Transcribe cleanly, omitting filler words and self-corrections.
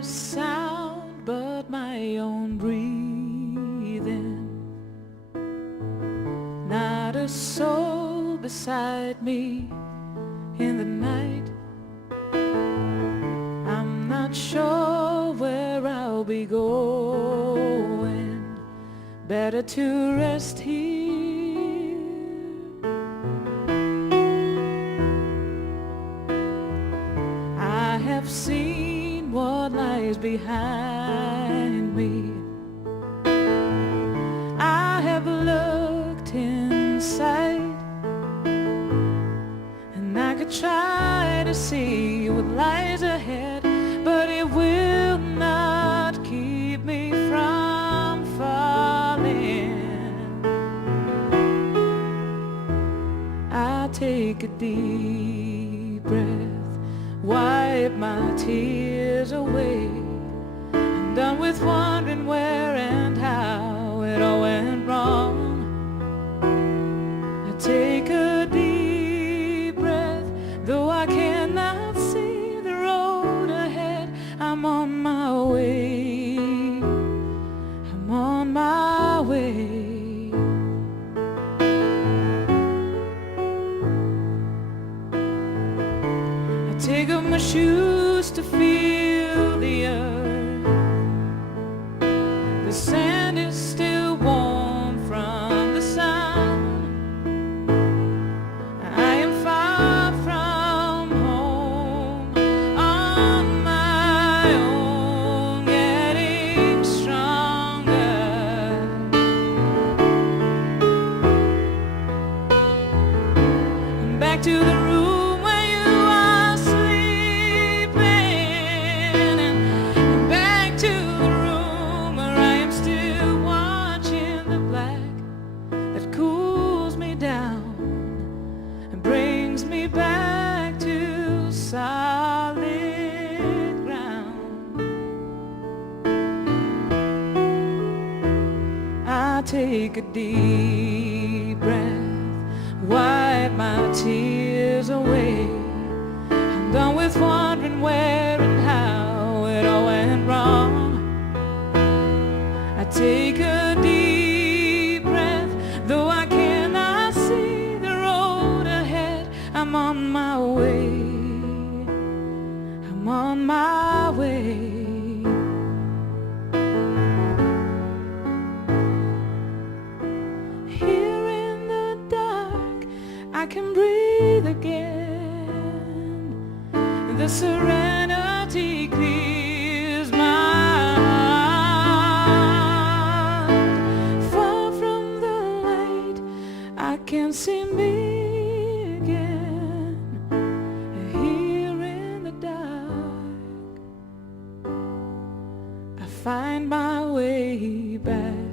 a sound but my own breathing, not a soul beside me in the night. I'm not sure where I'll be going, better to rest here. I have seen what lies behind me. I have looked inside, and I could try to see what lies ahead, but it will not keep me from falling. I take a deep breath, wipe my tears away. I'm done with wondering where and how it all went wrong. I take a deep breath, though I cannot see the road ahead. I'm on my way, I'm on my way. I take off my shoes to feel the earth. The sand is still warm from the sun. I am far from home, on my own, getting stronger. Back to the room where you are sleeping, and back to the room where I am still watching the black that cools me down and brings me back to solid ground. I take a deep breath, wipe my tears away. I'm done with wondering where and how it all went wrong. I take a deep breath, though I cannot see the road ahead. I'm on my way, I'm on my way. Here in the dark, I can breathe again. The serenity clears my heart. Far from the light, I can see me again. Here in the dark, I find my way back.